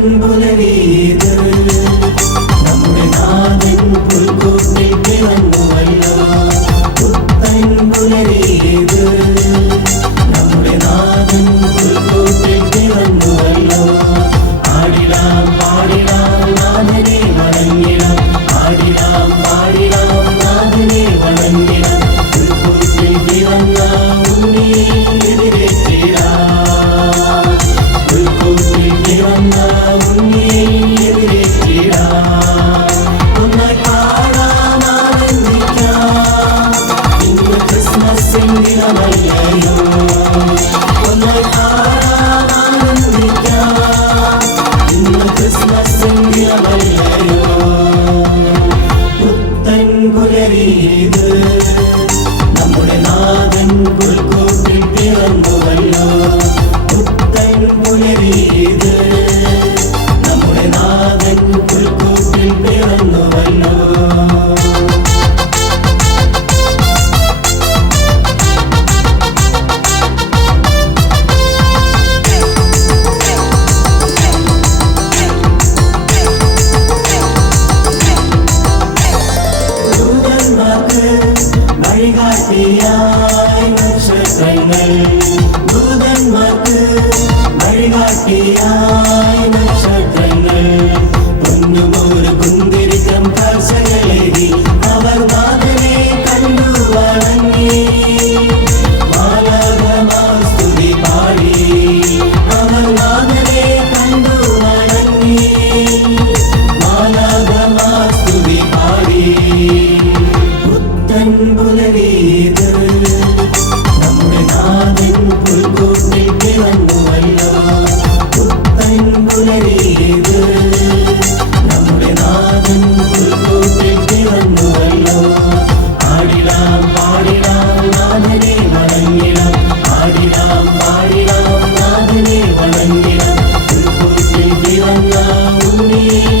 പുലരീത് നമ്മുടെ നാഥൻ പുൽക്കൂട്ടിൽ പിറന്നുവല്ലോ. പുത്തൻ പുലരീത് നമ്മുടെ നാഥൻ പുൽക്കൂട്ടിൽ പിറന്നുവല്ലോ. ആടിടാം പാടിടാം നാഥനെ വണങ്ങിടാം. ആടിടാം പാടിടാം നാഥനെ വണങ്ങിടാം. പുൽക്കൂട്ടിൽ പിറന്ന ഉണ്ണിയെ എതിരേറ്റിടാം. പുൽക്കൂട്ടിൽ പിറന്ന ഉണ്ണിയെ എതിരേറ്റിടാം. ഒന്നായി പാടാം ആനന്ദിക്കാം. ഇന്ന് ക്രിസ്മസിൻ ദിനമല്ലയോ. ഒന്നായി പാടാം ആനന്ദിക്കാം. ഇന്ന് ക്രിസ്മസിൻ ദിനമല്ലയോ. പുത്തൻ പുലരീത് നമ്മുടെ നാഥൻ പുൽക്കൂട്ടിൽ പിറന്നുവല്ലോ. പുത്തൻ പുലരീത് നമ്മുടെ നാഥൻ പുൽക്കൂട്ടിൽ പിറന്നുവല്ലോ. ദൂതന്മാർക്ക് വഴികാട്ടിയായി നക്ഷത്രങ്ങൾ. ദൂതന്മാർക്ക് വഴികാട്ടിയായി നക്ഷത്രങ്ങൾ. പൊന്നുമൊരു കുന്തിരിക്കം കാഴ്ചകളേകി അവർ നാഥനെ കണ്ടു വണങ്ങി. മാലാഖമാർ സ്തുതി പാടി അവർ നാഥനെ കണ്ടു വണങ്ങി. മാലാഖമാർ സ്തുതി പാടി. പുത്തൻ പുലരീത് നമ്മുടെ നാഥൻ പുൽക്കൂട്ടിൽ പിറന്നുവല്ലോ. പുത്തൻ പുലരീത് നമ്മുടെ നാഥൻ പുൽക്കൂട്ടിൽ പിറന്നുവല്ലോ. ആടിടാം പാടിടാം നാഥനെ വണങ്ങിടാം. ആടിടാം പാടിടാം നാഥനെ വണങ്ങിടാം. പുൽക്കൂട്ടിൽ പിറന്ന ഉണ്ണിയെ